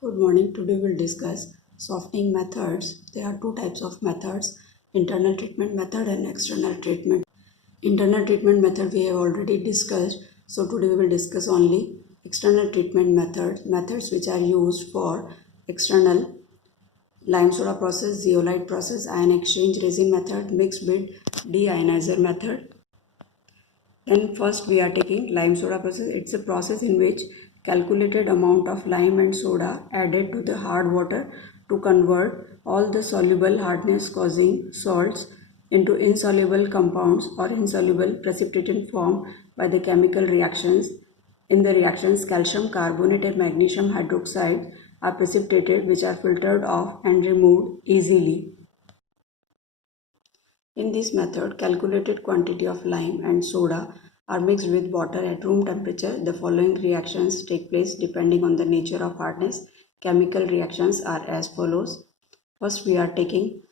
Good morning. Today we'll discuss softening methods. There are two types of methods, internal treatment method and external treatment. Internal treatment method we have already discussed. So today we will discuss only external treatment methods which are used for external lime soda process, zeolite process, ion exchange resin method, mixed bed deionizer method. Then first we are taking lime soda process. It's a process in which calculated amount of lime and soda added to the hard water to convert all the soluble hardness causing salts into insoluble compounds or insoluble precipitate form by the chemical reactions. In the reactions, calcium carbonate and magnesium hydroxide are precipitated, which are filtered off and removed easily. In this method, calculated quantity of lime and soda are mixed with water at room temperature. The following reactions take place depending on the nature of hardness. Chemical reactions are as follows. First, we are taking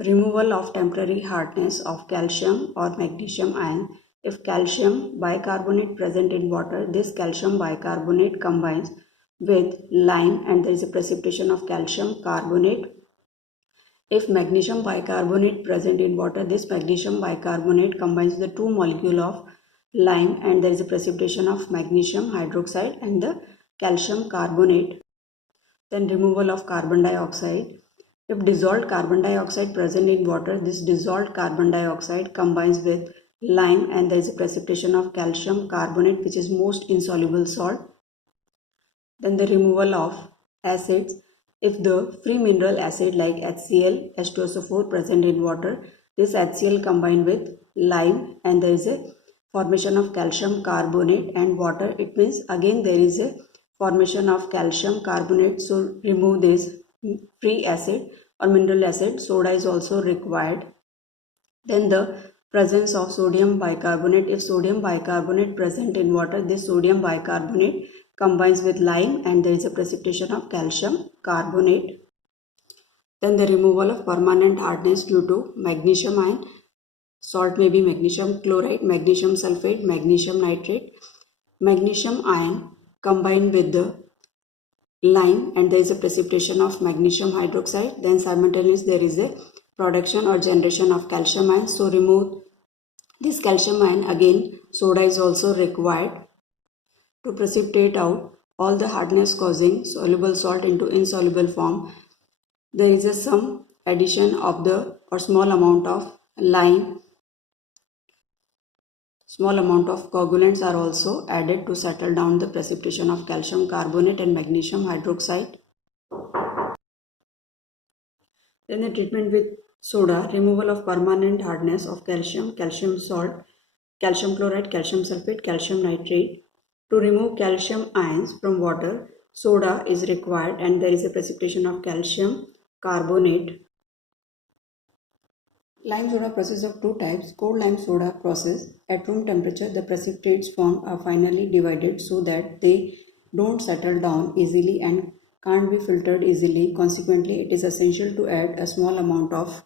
removal of temporary hardness of calcium or magnesium ion. If calcium bicarbonate present in water, this calcium bicarbonate combines with lime and there is a precipitation of calcium carbonate. If magnesium bicarbonate present in water, this magnesium bicarbonate combines the two molecule of lime and there is a precipitation of magnesium hydroxide and the calcium carbonate. Then removal of carbon dioxide. If dissolved carbon dioxide present in water, this dissolved carbon dioxide combines with lime and there is a precipitation of calcium carbonate, which is most insoluble salt. Then the removal of acids. If the free mineral acid like HCl, H2SO4 present in water, this HCl combined with lime and there is a formation of calcium carbonate and water. It means again there is a formation of calcium carbonate. So remove this free acid or mineral acid. Soda is also required. Then the presence of sodium bicarbonate. If sodium bicarbonate present in water, this sodium bicarbonate combines with lime and there is a precipitation of calcium carbonate. Then the removal of permanent hardness due to magnesium ion. Salt may be magnesium chloride, magnesium sulfate, magnesium nitrate. Magnesium ion combined with the lime and there is a precipitation of magnesium hydroxide. Then simultaneously there is a production or generation of calcium ion. So remove this calcium ion. Again soda is also required to precipitate out all the hardness causing soluble salt into insoluble form. There is some addition of the or small amount of lime. Small amount of coagulants are also added to settle down the precipitation of calcium carbonate and magnesium hydroxide. Then the treatment with soda, removal of permanent hardness of calcium, calcium salt, calcium chloride, calcium sulfate, calcium nitrate. To remove calcium ions from water, soda is required and there is a precipitation of calcium carbonate. Lime soda process of two types. Cold lime soda process. At room temperature, the precipitates formed are finally divided so that they don't settle down easily and can't be filtered easily. Consequently, it is essential to add a small amount of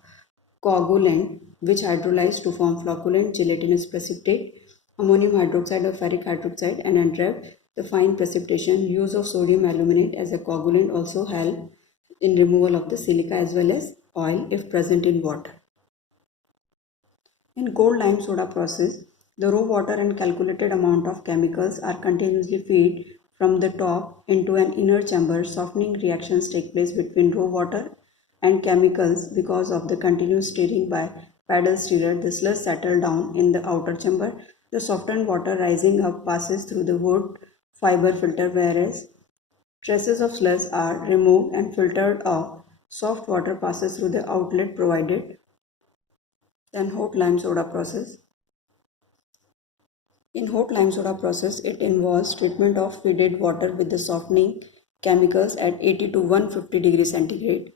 coagulant which hydrolyzes to form flocculent gelatinous precipitate, ammonium hydroxide or ferric hydroxide, and entrap the fine precipitation. Use of sodium aluminate as a coagulant also help in removal of the silica as well as oil if present in water. In cold lime soda process, the raw water and calculated amount of chemicals are continuously fed from the top into an inner chamber. Softening reactions take place between raw water and chemicals because of the continuous stirring by paddle stirrer. The slush settles down in the outer chamber. The softened water rising up passes through the wood fiber filter, whereas traces of slush are removed and filtered off. Soft water passes through the outlet provided. Then hot lime soda process. In hot lime soda process, it involves treatment of fed water with the softening chemicals at 80 to 150 degrees centigrade.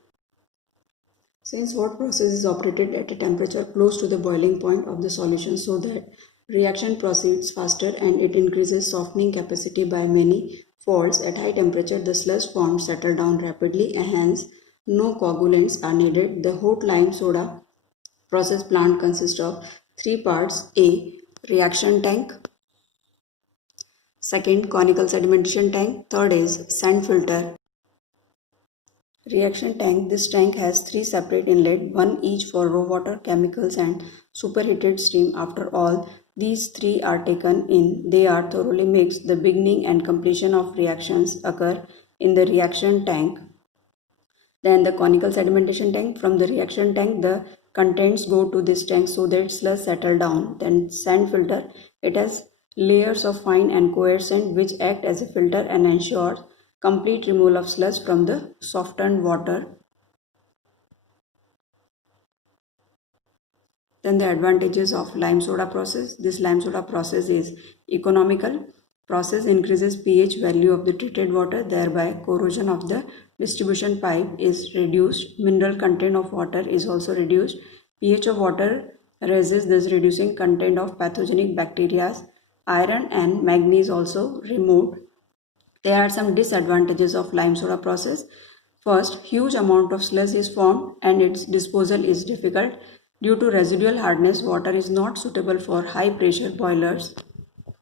Since hot process is operated at a temperature close to the boiling point of the solution so that reaction proceeds faster and it increases softening capacity by many folds, at high temperature the slush forms settle down rapidly and hence no coagulants are needed. The hot lime soda process plant consists of three parts. A. Reaction tank. Second, conical sedimentation tank. Third is sand filter. Reaction tank. This tank has 3 separate inlets, one each for raw water, chemicals and superheated steam. After all these 3 are taken in, they are thoroughly mixed. The beginning and completion of reactions occur in the reaction tank. Then the conical sedimentation tank. From the reaction tank, the contents go to this tank so that sludge settle down. Then sand filter. It has layers of fine and coarse sand which act as a filter and ensures complete removal of sludge from the softened water. Then the advantages of lime soda process. This lime soda process is economical. Process increases pH value of the treated water, thereby corrosion of the distribution pipe is reduced. Mineral content of water is also reduced. pH of water raises, thus reducing content of pathogenic bacteria. Iron and manganese also removed. There are some disadvantages of lime soda process. First, huge amount of sludge is formed and its disposal is difficult. Due to residual hardness, water is not suitable for high pressure boilers.